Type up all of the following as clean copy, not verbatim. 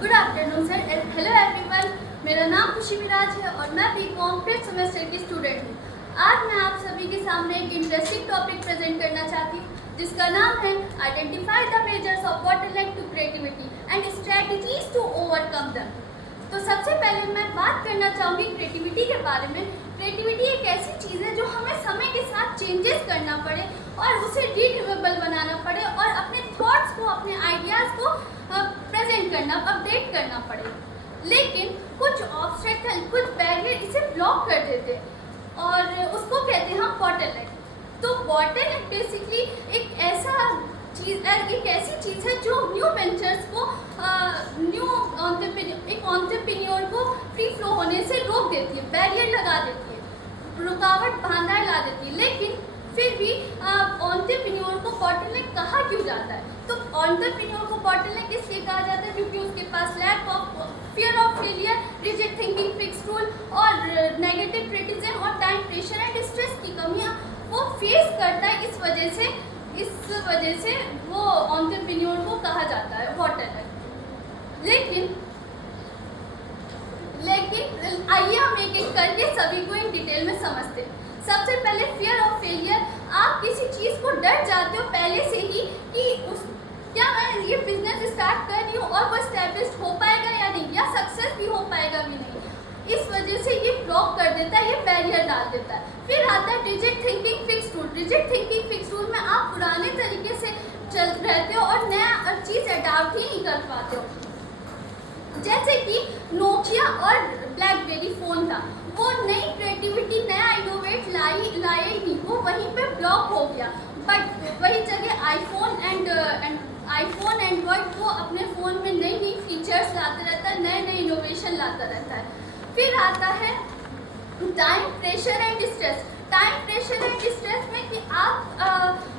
Good afternoon sir and hello everyone. मेरा नाम खुशी विराज है और मैं बीकॉम फिफ्थ सेमेस्टर की स्टूडेंट हूँ। आज मैं आप सभी के सामने एक इंटरेस्टिंग टॉपिक प्रेजेंट करना चाहती हूँ जिसका नाम है identify the majors of bottleneck to creativity and strategies to overcome them. तो सबसे पहले मैं बात करना चाहूँगी क्रिएटिविटी के बारे में। क्रिएटिविटी एक ऐसी चीज़ है जो हमें समय के साथ चेंजेस करना पड़े और उसे रिन्यूएबल बनाना पड़े और अपने थॉट्स को, अपने आइडियाज़ को प्रेजेंट करना, अपडेट करना पड़े। लेकिन कुछ ऑब्स्टेकल, कुछ बैरियर इसे ब्लॉक कर देते और उसको कहते हैं हम बॉटलनेक। तो बॉटलनेक बेसिकली एक ऐसी चीज़ है जो न्यू वेंचर्स को, एक एंटरप्रेन्योर को फ्री फ्लो होने से रोक देती है, बैरियर लगा देती है, रुकावट बाधा ला देती है। लेकिन फिर भी एंटरप्रेन्योर को बॉटलनेक कहा क्यों जाता है? तो एंटरप्रेन्योर को बॉटलनेक इसलिए कहा जाता है क्योंकि उसके पास lack of, fear of failure, rigid thinking, fixed rule और नेगेटिव क्रिटिसिज्म और टाइम प्रेशर एंड स्ट्रेस की कमियां वो फेस करता है। इस वजह से वो एंटरप्रेन्योर को कहा जाता है बॉटलनेक। लेकिन आइए हम एक एक करके सभी को इन डिटेल में समझते हैं। सबसे पहले फियर ऑफ फेलियर। आप किसी चीज़ को डर जाते हो पहले से ही कि क्या मैं ये बिजनेस स्टार्ट कर रही हूँ और वो एस्टेब्लिश हो पाएगा या नहीं, या सक्सेस भी हो पाएगा भी नहीं। इस वजह से ये ब्लॉक कर देता है, ये बैरियर डाल देता है। फिर आता है rigid thinking, fixed rule. Rigid thinking, fixed rule में आप पुराने तरीके से चल रहते हो और नया चीज़ अडॉप्ट ही नहीं कर पाते हो। जैसे कि नोकिया और ब्लैकबेरी फ़ोन था, वो नई क्रिएटिविटी, नया इनोवेट लाए ही नहीं, वो वहीं पे ब्लॉक हो गया। बट वही जगह आईफोन एंड्रॉयड वो अपने फ़ोन में नई नई फीचर्स लाता रहता है, नए नए इनोवेशन लाता रहता है। फिर आता है time pressure and stress. Time pressure and stress में कि आप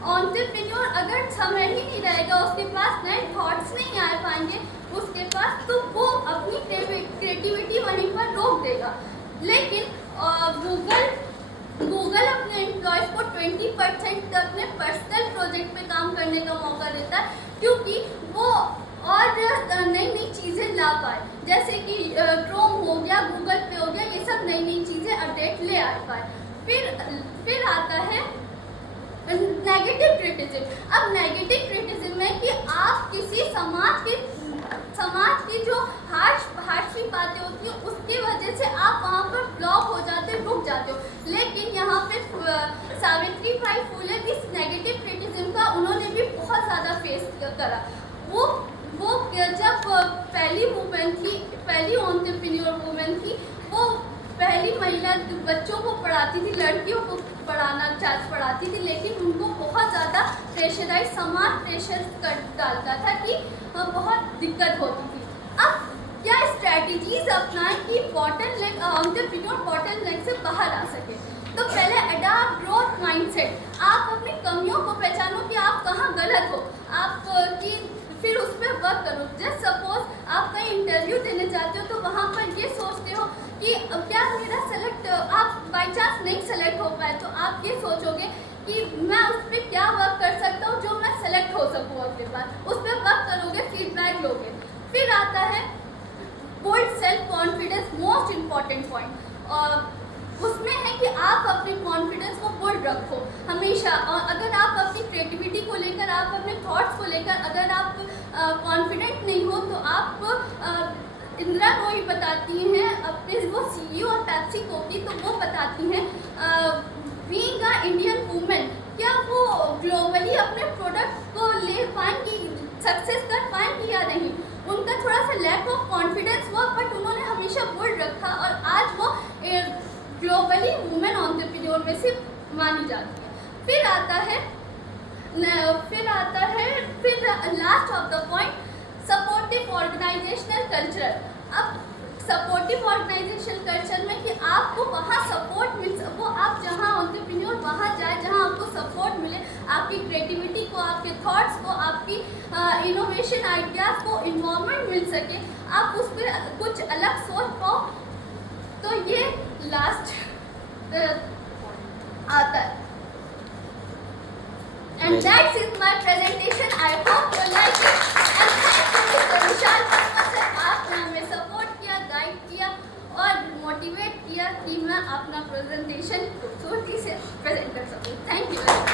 एंटरप्रेन्योर अगर समय ही नहीं रहेगा, उसके पास नए थॉट्स नहीं आ पाएंगे उसके पास, तो वो अपनी क्रिएटिविटी वहीं पर रोक देगा। लेकिन गूगल अपने एम्प्लॉयज़ को 20% अपने पर्सनल प्रोजेक्ट पे काम करने का मौका देता है क्योंकि वो और नई नई चीज़ें ला पाए, जैसे कि क्रोम हो गया, गूगल पे हो गया, ये सब नई नई चीज़ें अपडेट ले आ पाए। फिर आता है नेगेटिव क्रिटिसिज्म। अब नेगेटिव क्रिटिसिज्म में कि आप किसी समाज की जो हार्श बातें होती हैं उसकी वजह से आप वहाँ पर ब्लॉक हो जाते हो, रुक जाते हो। लेकिन यहाँ पे सावित्रीबाई फुले इस नेगेटिव क्रिटिसिज्म का उन्होंने भी बहुत ज़्यादा फेस करा। वो जब पहली वुमेन थी, पहली एंटरप्रेन्योर वुमेन थी, वो पहली महिला बच्चों को पढ़ाती थी, लड़कियों को पढ़ाती थी, लेकिन उनको बहुत ज़्यादा प्रेशराइज, समाज प्रेशर कर डालता था कि बहुत दिक्कत होती थी। अब क्या स्ट्रैटेजीज अपनाएं कि एंटरप्रेन्योर बॉटलनेक से बाहर आ सके? तो पहले अडॉप्ट ग्रोथ माइंडसेट। आप अपनी कमियों को पहचानो कि आप कहाँ गलत हो, फिर उस पर वर्क करो। जस्ट सपोज आप कहीं इंटरव्यू देने जाते हो तो वहाँ पर ये सोचते हो कि क्या मेरा आप बाई चांस नहीं सेलेक्ट हो पाए, तो आप ये सोचोगे कि मैं उस पर क्या वर्क कर सकता हूँ जो मैं सेलेक्ट हो सकूँ। अपने पास उस पर वर्क करोगे, फीडबैक लोगे। फिर आता है build self confidence, most important point. और उसमें है कि आप अपने कॉन्फिडेंस को बिल्ड रखो हमेशा। और अगर आप अपनी क्रिएटिविटी को लेकर, आप अपने थॉट्स को लेकर अगर आप कॉन्फिडेंट नहीं हो तो आप इंदिरा गोयल बताती हैं, अपने वो CEO और पेप्सी की, तो वो बताती हैं बीइंग अ इंडियन वुमेन, क्या वो ग्लोबली अपने प्रोडक्ट को ले पाएंगी, सक्सेस कर पाएंगी या नहीं। उनका थोड़ा सा लैक ऑफ कॉन्फिडेंस हुआ, बट उन्होंने हमेशा बिल्ड रखा और आज वो ग्लोबली वुमेन एंटरप्रेन्योर में से मानी जाती है। फिर last of the point, supportive organisational culture. अब सपोर्टिव ऑर्गेनाइजेशनल कल्चर में कि आपको वहाँ सपोर्ट वो आप जहाँ एंटरप्रेन्योर वहाँ जाए जहाँ आपको सपोर्ट मिले, आपकी क्रिएटिविटी को, आपके थॉट्स को, आपकी इनोवेशन आइडियाज़ को इन्वॉल्वमेंट मिल सके, आप उस पर कुछ अलग सोच पाओ। तो ये लास्ट आता है। And that's it my presentation. I hope you like it. And thank you Mr. Vishal Verma sir. किया कि मैं अपना प्रेजेंटेशन खूबसूरती से प्रेजेंट कर सकूँ। Thank you.